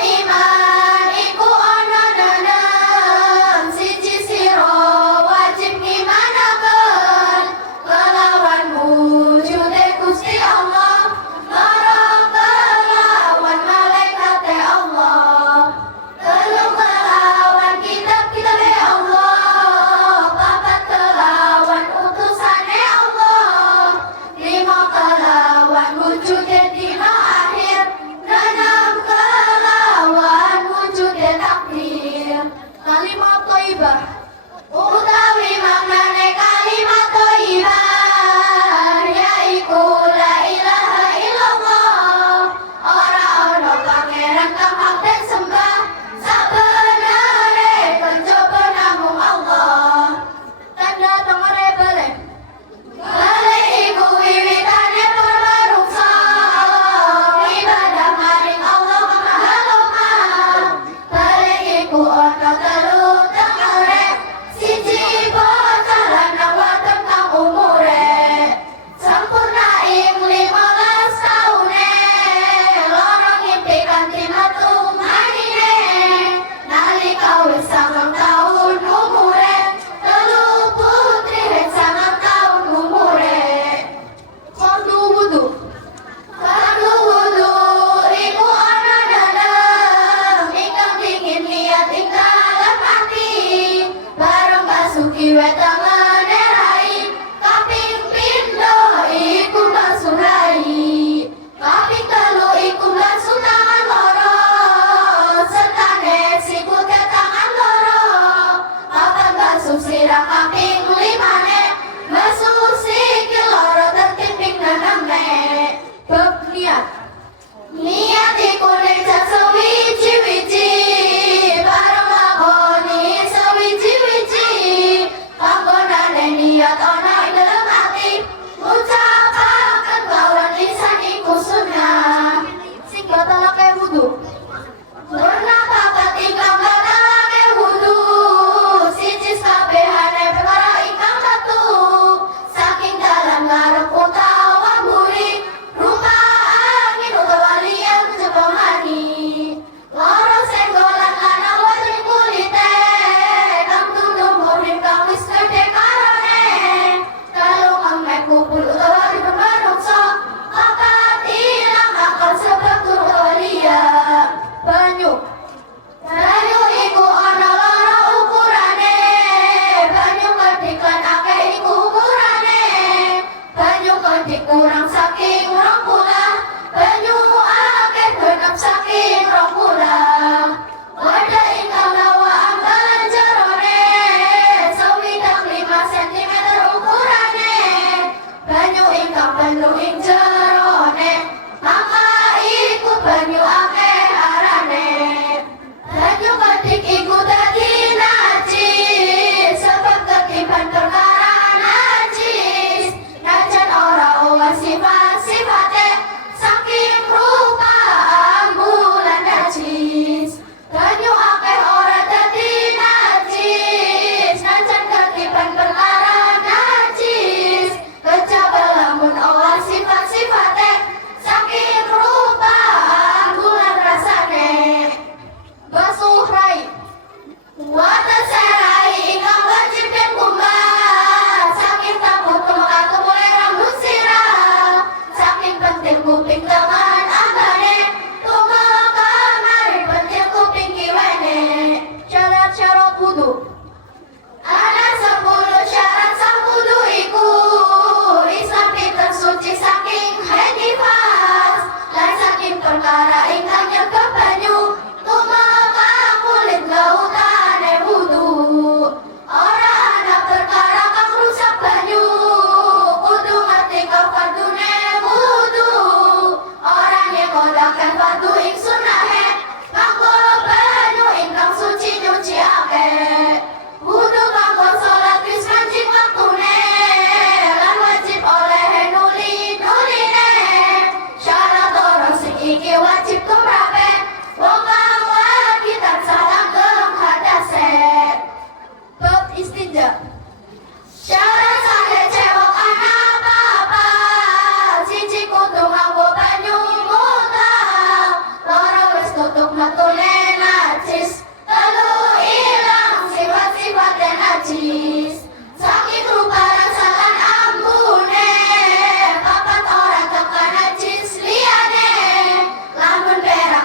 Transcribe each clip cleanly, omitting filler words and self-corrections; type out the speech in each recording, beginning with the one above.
iman iku ana nenem siji sira wajib ngimanaken kelawan wujude Gusti Allah marang kelawan malaikate Allah telu kelawan kitab-kitabe Allah papat kelawan utusane Allah lima kelawan wujude dina akhir enam kelawan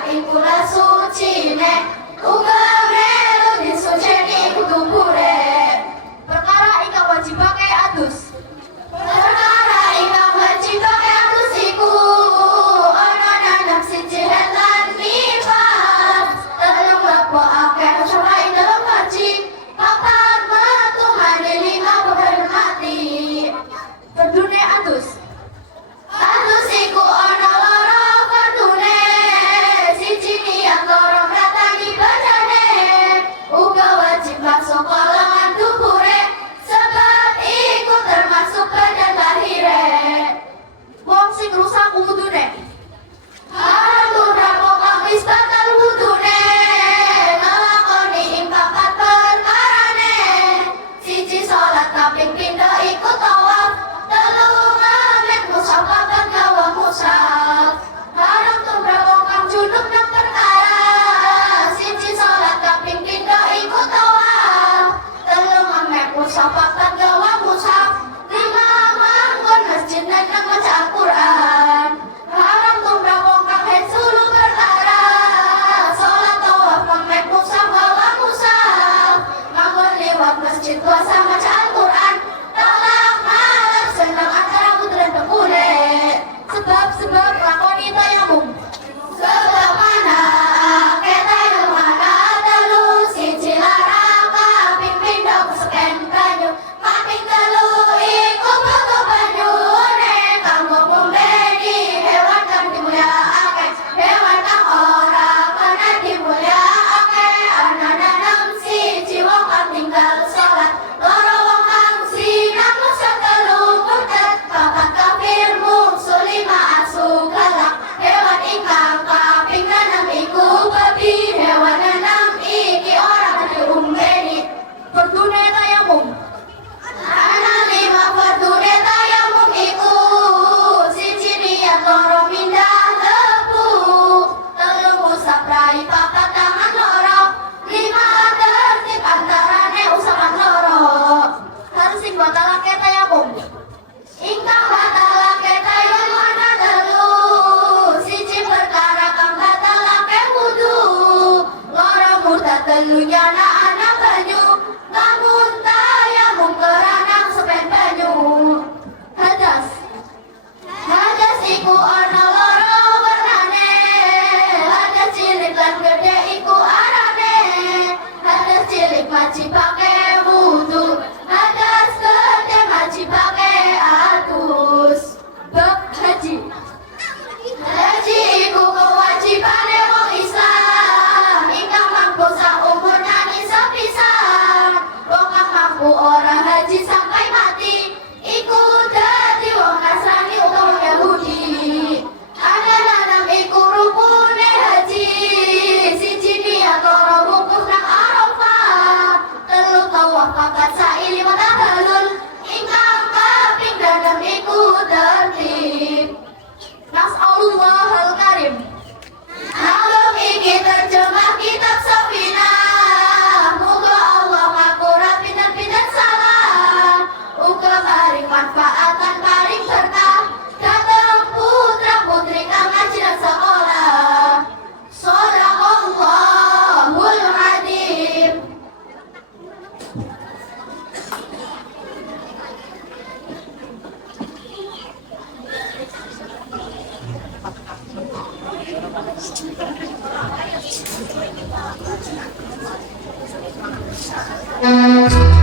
iku la sucine, uga melu disujeni kudu pure. Perkara ingkang wajibake adus. Perkara ingkang wajibake adus iku ana nanam siji lan nifas. Telung lebokake usaha ing dalem haji. Papat metu mandi lima bermati. Perdune adus. Adus iku ana loro perdune. Siji niat loro mratani badane. Uga wajib masuk golongan dubure. Sebab iku termasuk badan lahire. Wong sing rusak wudune haram turapok kang wis batal wudune. Nglakoni ing papat perkarane. Siji salat kaping pindho iku tawaf. Telu ngamet mushaf papat gawa mushaf. Haram turapok kang junub nang perkara. Siji salat kaping pindho iku tawaf. Telu ngamet mushaf papat gawa mushaf. Lima manggon masjid dan nang maca Al-Qur'an. Haram tumrap wong kang haid sulu perkara. Salat tawaf ngamet mushaf gawa mushaf. Manggon liwat masjid puasa maca Al-Qur'an. Talak malam senang antara putren tekune. Sebab lakoni tayamum. Sebab mana ketayamum mana telu. Siji larang kaping pindho keseken banyu. Kaping telu iku butuh banyune. Kanggo ngombeni hewan kang dimulyakake. Hewan kang ora kena dimulyakake. Ana nanam siji wong kang tinggal salat. Loro wong kang sinau musyrik telu murtad. Papat kafir mungsu lima asu galak. Hewan ingkang kaping nanam iku babi. Hewan nanam iki ora diumbeni. Perdune tayamum. Ana lima perdune tayamum iku. Siji niat loro mindah lebu. Telu musab rai papat tangan loro. Lima tertib antarane usapan loro. Hal sing batalake tayamum. Ingkang batalake tayamum ana telu. Siji perkara kang batalake wudu. Loro murtad telu nyana anak banyu. Lamun tayamum keranang sepen banyu. Hadas. Hadas iku ana loro warnane. Hadas cilik lan gede iku arane. Hadas cilik wajib pake wudu. Hadas gede wajib pake adus. Bab haji. Haji iku kewajibane wong Islam. Ingkang mampu saumur nani sepisan. Wong kang mampu ora haji sampai mati. Iku dadi wong Nasrani utawa Yahudi. Ana nanam iku rukune haji. Siji niat loro wukuf nang Arafah. Telu tawaf papat sa'i lima tahallul. Ingkang kaping dadam iku tertib. Nas'alullahal karim. Nalung iki terjemah kitab Safinah. Muga Allah ngapura pinten-pinten salah. Uga paring manfaat lan paring berkah. Dateng putra putri kang ngaji nang sekolah. Shadaqallahul adzim. Thank you.